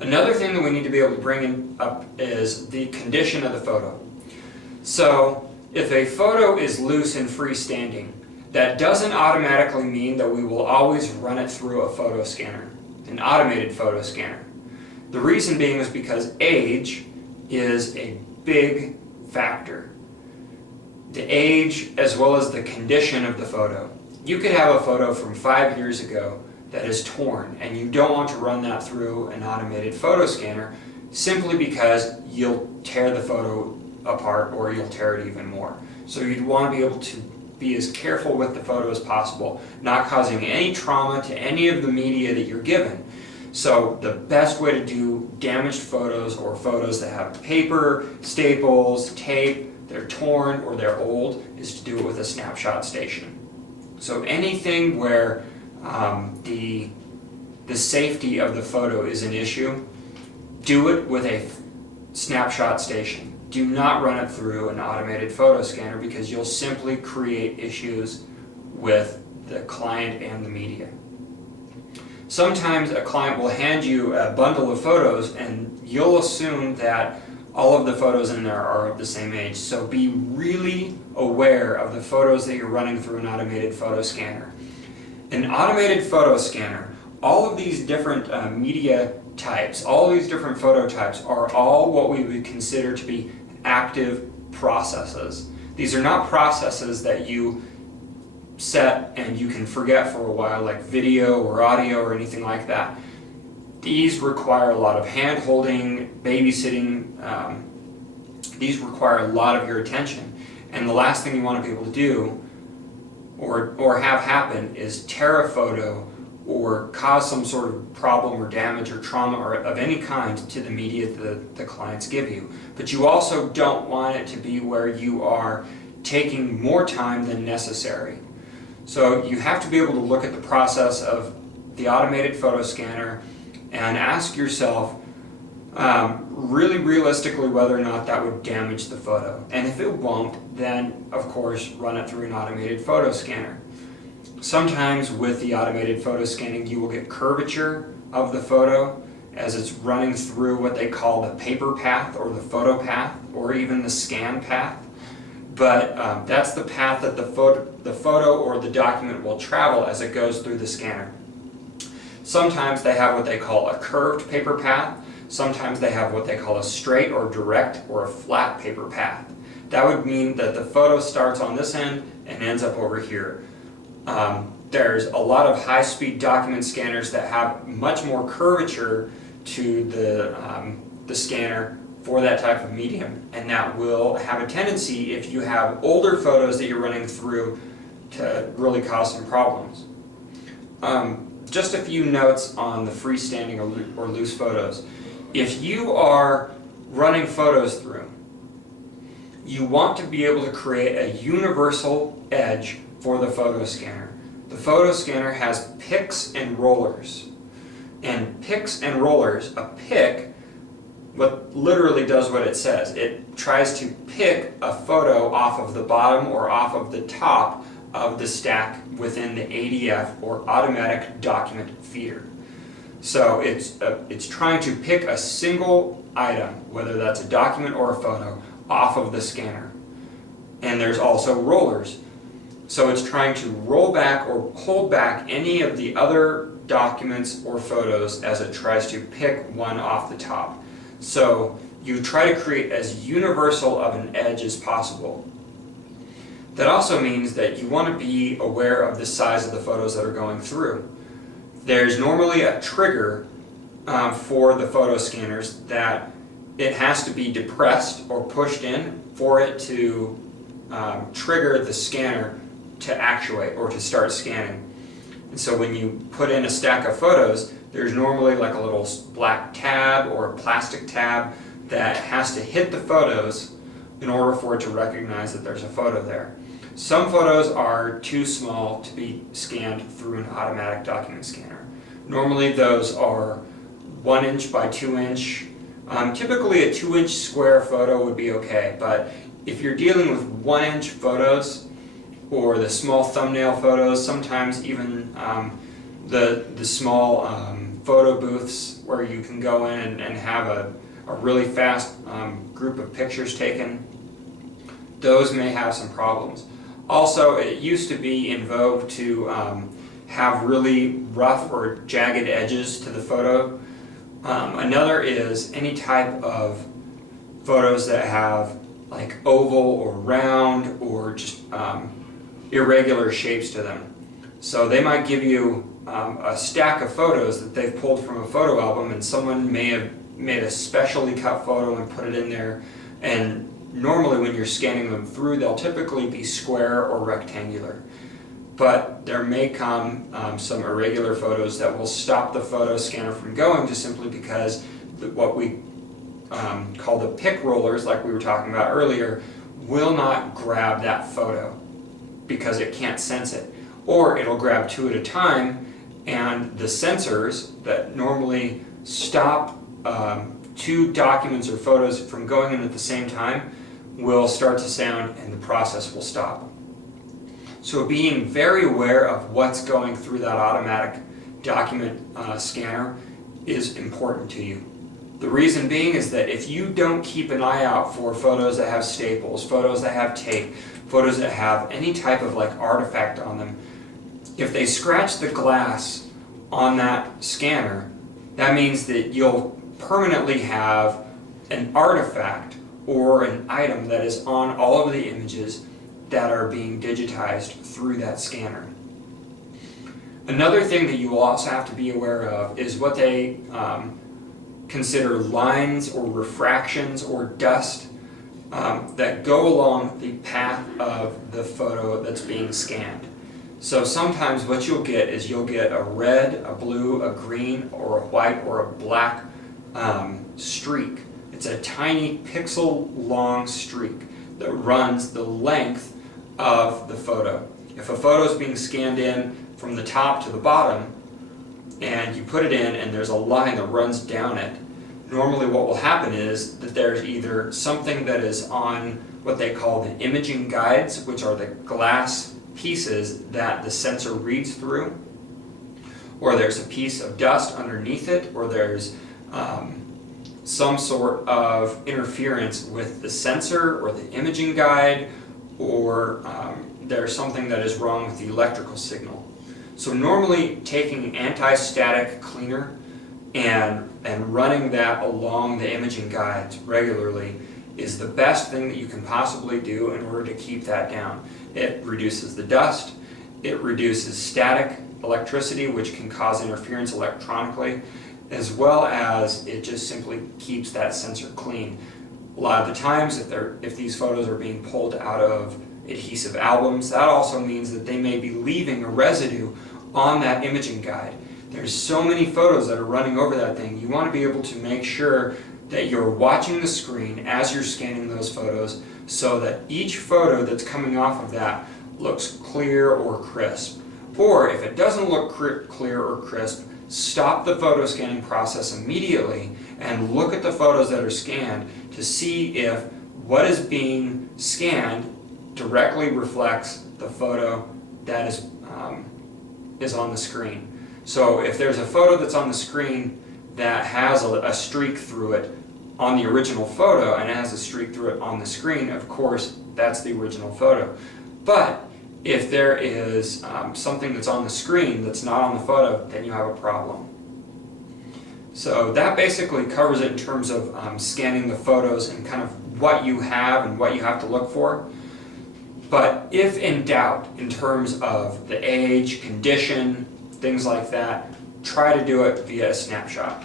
Another thing that we need to be able to bring up is the condition of the photo. So if a photo is loose and freestanding, that doesn't automatically mean that we will always run it through a photo scanner, an automated photo scanner. The reason being is because age is a big factor. The age as well as the condition of the photo. You could have a photo from 5 years ago that is torn, and you don't want to run that through an automated photo scanner simply because you'll tear the photo apart or you'll tear it even more. So you'd want to be able to be as careful with the photo as possible, not causing any trauma to any of the media that you're given. So the best way to do damaged photos or photos that have paper, staples, tape, they're torn or they're old is to do it with a snapshot station. So anything where the safety of the photo is an issue, do it with a snapshot station. Do not run it through an automated photo scanner because you'll simply create issues with the client and the media. Sometimes a client will hand you a bundle of photos and you'll assume that all of the photos in there are of the same age. So be really aware of the photos that you're running through an automated photo scanner. An automated photo scanner, all of these different media types, all these different photo types are all what we would consider to be active processes. These are not processes that you set and you can forget for a while, like video or audio or anything like that. These require a lot of hand holding, babysitting. These require a lot of your attention. And the last thing you want to be able to do or have happen is tear a photo or cause some sort of problem or damage or trauma or of any kind to the media that the clients give you. But you also don't want it to be where you are taking more time than necessary. So you have to be able to look at the process of the automated photo scanner and ask yourself really realistically whether or not that would damage the photo. And if it won't, then of course run it through an automated photo scanner. Sometimes with the automated photo scanning you will get curvature of the photo as it's running through what they call the paper path or the photo path or even the scan path. But that's the path that the photo or the document will travel as it goes through the scanner. Sometimes they have what they call a curved paper path. Sometimes they have what they call a straight or direct or a flat paper path. That would mean that the photo starts on this end and ends up over here. There's a lot of high-speed document scanners that have much more curvature to the scanner for that type of medium, and that will have a tendency, if you have older photos that you're running through, to really cause some problems. Just a few notes on the freestanding or loose photos. If you are running photos through, you want to be able to create a universal edge for the photo scanner. The photo scanner has picks and rollers. And picks and rollers, a pick, what literally does what it says. It tries to pick a photo off of the bottom or off of the top of the stack within the ADF or automatic document feeder. So it's trying to pick a single item, whether that's a document or a photo, off of the scanner. And there's also rollers. So it's trying to roll back or hold back any of the other documents or photos as it tries to pick one off the top. So you try to create as universal of an edge as possible. That also means that you want to be aware of the size of the photos that are going through. There's normally a trigger for the photo scanners that it has to be depressed or pushed in for it to trigger the scanner to actuate or to start scanning. And so when you put in a stack of photos, there's normally like a little black tab or a plastic tab that has to hit the photos in order for it to recognize that there's a photo there. Some photos are too small to be scanned through an automatic document scanner. Normally those are 1 inch by 2 inch. Typically a 2-inch square photo would be okay, but if you're dealing with 1-inch photos or the small thumbnail photos, sometimes even the small photo booths where you can go in and have a really fast group of pictures taken. Those may have some problems. Also, it used to be in vogue to have really rough or jagged edges to the photo. Another is any type of photos that have like oval or round or just irregular shapes to them. So they might give you a stack of photos that they've pulled from a photo album, and someone may have made a specially cut photo and put it in there, and normally when you're scanning them through, they'll typically be square or rectangular. But there may come some irregular photos that will stop the photo scanner from going, just simply because what we call the pick rollers, like we were talking about earlier, will not grab that photo because it can't sense it. Or it'll grab two at a time, and the sensors that normally stop two documents or photos from going in at the same time will start to sound, and the process will stop. So being very aware of what's going through that automatic document scanner is important to you. The reason being is that if you don't keep an eye out for photos that have staples, photos that have tape, photos that have any type of like artifact on them, if they scratch the glass on that scanner, that means that you'll permanently have an artifact or an item that is on all of the images that are being digitized through that scanner. Another thing that you will also have to be aware of is what they consider lines or refractions or dust that go along the path of the photo that's being scanned. So sometimes what you'll get is you'll get a red, a blue, a green, or a white, or a black streak. It's a tiny pixel long streak that runs the length of the photo. If a photo is being scanned in from the top to the bottom and you put it in and there's a line that runs down it, normally what will happen is that there's either something that is on what they call the imaging guides, which are the glass pieces that the sensor reads through, or there's a piece of dust underneath it, or there's some sort of interference with the sensor or the imaging guide, or there's something that is wrong with the electrical signal. So normally taking an anti-static cleaner and running that along the imaging guides regularly is the best thing that you can possibly do in order to keep that down. It reduces the dust, it reduces static electricity, which can cause interference electronically, as well as it just simply keeps that sensor clean. A lot of the times, if these photos are being pulled out of adhesive albums, that also means that they may be leaving a residue on that imaging guide. There's so many photos that are running over that thing. You want to be able to make sure that you're watching the screen as you're scanning those photos so that each photo that's coming off of that looks clear or crisp. Or if it doesn't look clear or crisp, stop the photo scanning process immediately and look at the photos that are scanned to see if what is being scanned directly reflects the photo that is on the screen. So if there's a photo that's on the screen that has a streak through it on the original photo and it has a streak through it on the screen, of course that's the original photo. But if there is something that's on the screen that's not on the photo, then you have a problem. So that basically covers it in terms of scanning the photos and kind of what you have and what you have to look for. But if in doubt in terms of the age, condition, things like that, try to do it via a snapshot.